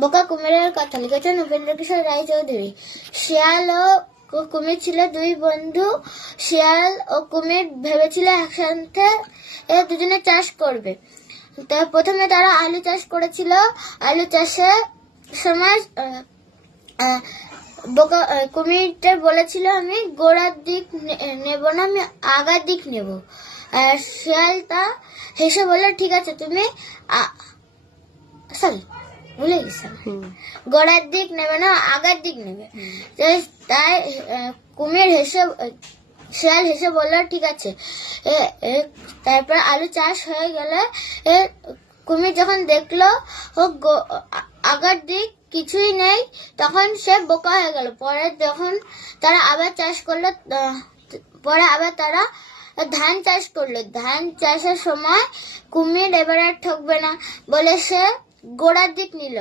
বোকা কুমিরের কথা লিখেছেন উপেন্দ্র কিশোর রায়চৌধুরী। শিয়াল ও কুমির ছিল দুই বন্ধু। শিয়াল ও কুমির ভেবেছিল একসাথে দুজনে চাষ করবে। তো প্রথমে তারা আলু চাষ করেছিল। আলু চাষের সময় কুমিরটা বলেছিল আমি গোড়ার দিক নেব না, আমি আগার দিক নেব। আর শিয়ালটা হেসে বলল ঠিক আছে তুমি ভুলে গেছিলাম, গোড়ার দিক নেবে না আগার দিক নেবে। তাই শিয়াল হেসে বলল ঠিক আছে। তারপর আলু চাষ হয়ে গেলে কুমির যখন দেখলো আগার দিক কিছুই নেই তখন সে বোকা হয়ে গেল। পরে যখন তারা আবার চাষ করলো, পরে আবার তারা ধান চাষ করলো। ধান চাষের সময় কুমির এবার আর ঠকবে না বলে সে গোড়ার দিক নিল।